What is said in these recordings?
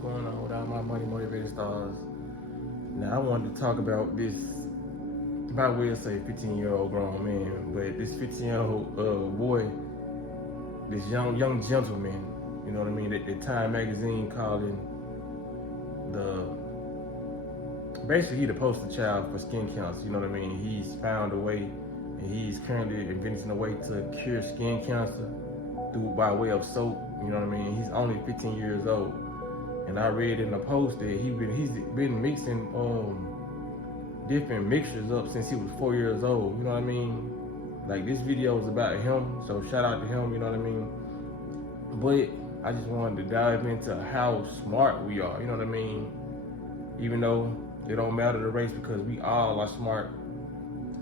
going on with all my money motivated stars? Now I wanted to talk about this. I will say 15-year-old grown man, but this 15-year-old boy, this young gentleman, you know what I mean? That Time magazine calling basically he the poster child for skin cancer. You know what I mean? He's found a way, and he's currently inventing a way to cure skin cancer by way of soap. You know what I mean? He's only 15 years old, and I read in a post that he's been mixing different mixtures up since he was 4 years old. You know what I mean? Like, this video is about him, so shout out to him. You know what I mean? But I just wanted to dive into how smart we are. You know what I mean? Even though it don't matter the race, because we all are smart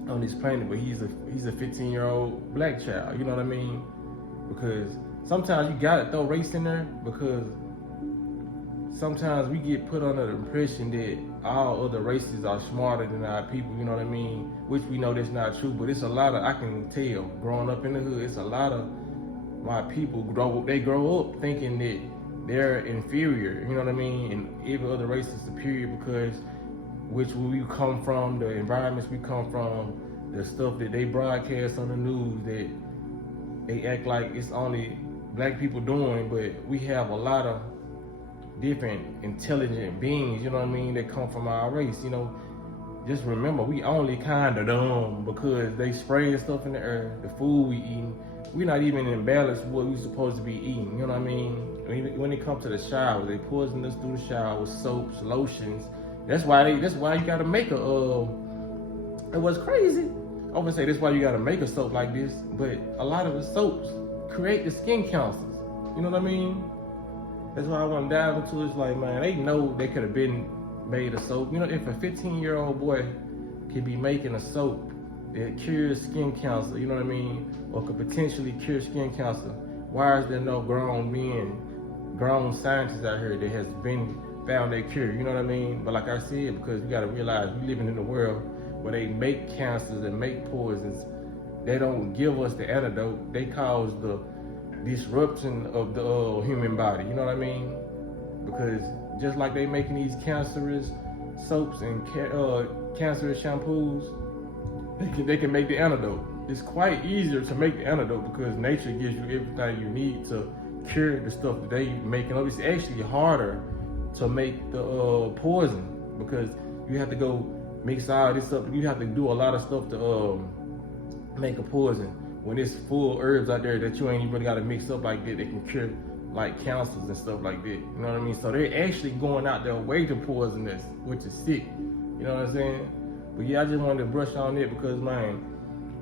on this planet. But he's a 15-year-old black child. You know what I mean? Because sometimes you gotta throw race in there, because sometimes we get put under the impression that all other races are smarter than our people, you know what I mean? Which we know that's not true, but it's a lot of, I can tell, growing up in the hood, it's a lot of my people grow up thinking that they're inferior, you know what I mean? And every other race is superior because where we come from, the environments we come from, the stuff that they broadcast on the news, that they act like it's only black people doing, but we have a lot of different intelligent beings, you know what I mean, that come from our race. You know, just remember, we only kind of dumb because they spraying stuff in the air, the food we eating, we're not even in balance with what we supposed to be eating, you know what I mean? When it comes to the shower, they poison us through the shower with soaps, lotions. That's why you gotta make it was crazy. I would say that's why you gotta make a soap like this, but a lot of the soaps create the skin cancers, you know what I mean? That's why I want to dive into it. It's like, man, they know they could have been made a soap. You know, if a 15-year-old boy could be making a soap that cures skin cancer, you know what I mean, or could potentially cure skin cancer, why is there no grown scientists out here that has been found that cure? You know what I mean? But like I said, because you got to realize we living in a world where they make cancers and make poisons. They don't give us the antidote. They cause the disruption of the human body, you know what I mean? Because just like they making these cancerous soaps and cancerous shampoos, they can make the antidote. It's quite easier to make the antidote because nature gives you everything you need to cure the stuff that they making up. It's actually harder to make the poison because you have to go mix all this up. You have to do a lot of stuff to make a poison. When it's full herbs out there that you ain't even really got to mix up like that, they can cure like cancers and stuff like that. You know what I mean? So they're actually going out their way to poison us, which is sick. You know what I'm saying? But yeah, I just wanted to brush on it because, man,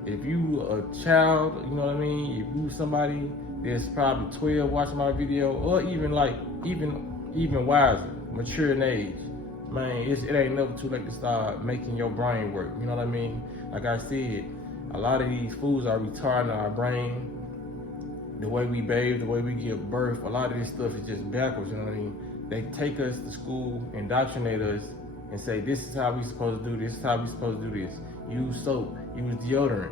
if you a child, you know what I mean? If you somebody that's probably 12 watching my video, or even wiser, mature in age, man, it ain't never too late to start making your brain work. You know what I mean? Like I said, a lot of these foods are retarding our brain. The way we bathe, the way we give birth, a lot of this stuff is just backwards, you know what I mean? They take us to school, indoctrinate us, and say, this is how we supposed to do this, is how we supposed to do this. Use soap, use deodorant.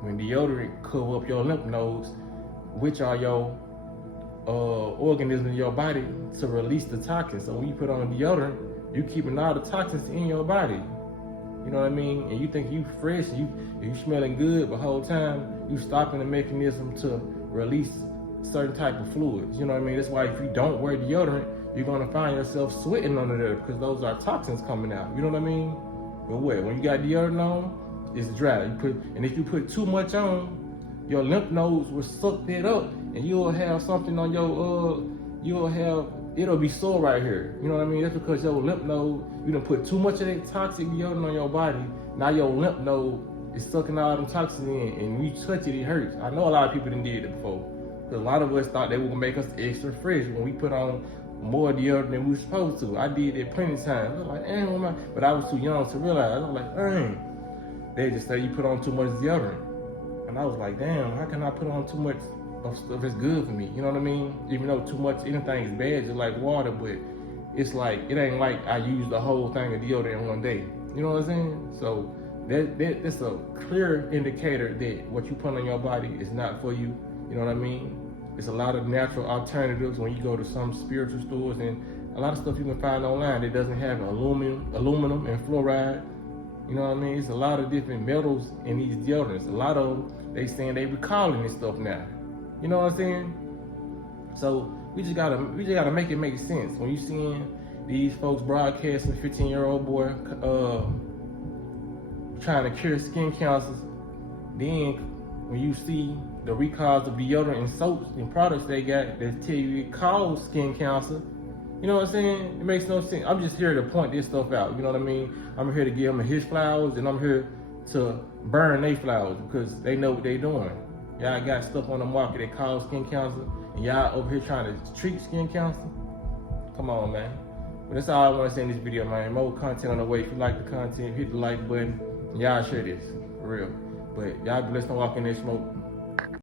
When deodorant cover up your lymph nodes, which are your organisms in your body to release the toxins. So when you put on deodorant, you keeping all the toxins in your body. You know what I mean? And you think you fresh, you smelling good, but the whole time you stopping the mechanism to release certain type of fluids. You know what I mean? That's why if you don't wear deodorant, you're gonna find yourself sweating under there because those are toxins coming out. You know what I mean? But when you got deodorant on, it's dry. And if you put too much on, your lymph nodes will suck that up, and you'll have something on your it'll be sore right here. You know what I mean? That's because your lymph node, you done put too much of that toxic deodorant on your body. Now your lymph node is sucking all them toxins in, and when you touch it, it hurts. I know a lot of people done did it before. Because a lot of us thought they were gonna make us extra fresh when we put on more deodorant than we were supposed to. I did it plenty of times. I was like, dang, but I was too young to realize. I was like, dang. They just say you put on too much deodorant. And I was like, damn, how can I put on too much of stuff that's good for me? You know what I mean? Even though too much, anything is bad, just like water, but it's like, it ain't like I used the whole thing of deodorant in one day. You know what I'm saying? So that's a clear indicator that what you put on your body is not for you. You know what I mean? It's a lot of natural alternatives when you go to some spiritual stores and a lot of stuff you can find online that doesn't have aluminum and fluoride. You know what I mean? It's a lot of different metals in these deodorants. A lot of them, they saying they recalling this stuff now. You know what I'm saying? So we just gotta make it make sense. When you seeing these folks broadcasting 15-year-old boy trying to cure skin cancers, then when you see the recalls of deodorant and soaps and products they got that tell you it causes skin cancer, you know what I'm saying? It makes no sense. I'm just here to point this stuff out. You know what I mean? I'm here to give them his flowers, and I'm here to burn their flowers because they know what they doing. Y'all got stuff on the market that causes skin cancer, and y'all over here trying to treat skin cancer? Come on, man. But that's all I want to say in this video, man. More content on the way. If you like the content, hit the like button. Y'all share this, for real. But y'all be blessed to walk in that smoke.